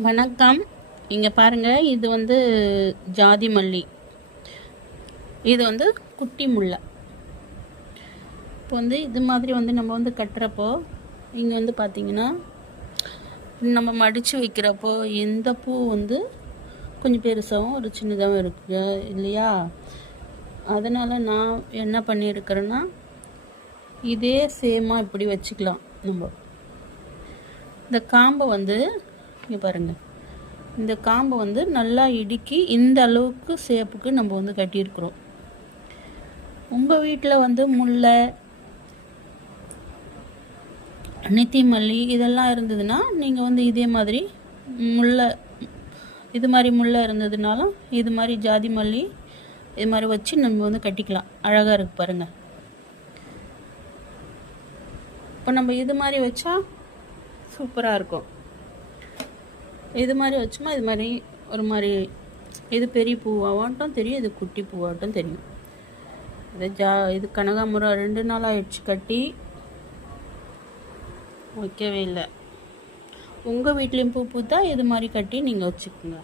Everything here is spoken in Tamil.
வணக்கம். இங்கே பாருங்கள், இது வந்து ஜாதி மல்லி. இது வந்து குட்டி முல்லை. இப்போ வந்து இது மாதிரி வந்து நம்ம வந்து கட்டுறப்போ இங்கே வந்து பார்த்திங்கன்னா நம்ம மடித்து வைக்கிறப்போ இந்த பூ வந்து கொஞ்சம் பெருசாகவும் ஒரு சின்னதாகவும் இருக்கு இல்லையா? அதனால் நான் என்ன பண்ணியிருக்கிறேன்னா, இதே சேமாக இப்படி வச்சுக்கலாம். நம்ம இந்த காம்பை வந்து இங்கே பாருங்கள், இந்த காம்பை வந்து நல்லா இடுக்கி இந்த அளவுக்கு சேப்புக்கு நம்ம வந்து கட்டியிருக்கிறோம். உங்கள் வீட்டில் வந்து முல்லை, நித்தி மல்லி இதெல்லாம் இருந்ததுன்னா நீங்கள் வந்து இதே மாதிரி முல்லை, இது மாதிரி முல்லை இருந்ததுனாலும் இது மாதிரி ஜாதி மல்லி இது மாதிரி வச்சு நம்ம வந்து கட்டிக்கலாம். அழகாக இருக்கு பாருங்கள். இப்போ நம்ம இது மாதிரி வச்சா சூப்பராக இருக்கும். இது மாதிரி வச்சுமா இது மாதிரி ஒரு மாதிரி இது பெரிய பூவாகட்டும் தெரியும், இது குட்டி பூவாகட்டும் தெரியும். இது கனகாமரம் 2 நாள் ஆயிடுச்சு கட்டி, வைக்கவே இல்லை. உங்கள் வீட்லேயும் பூ பூத்தா இது மாதிரி கட்டி நீங்கள் வச்சுக்கோங்க.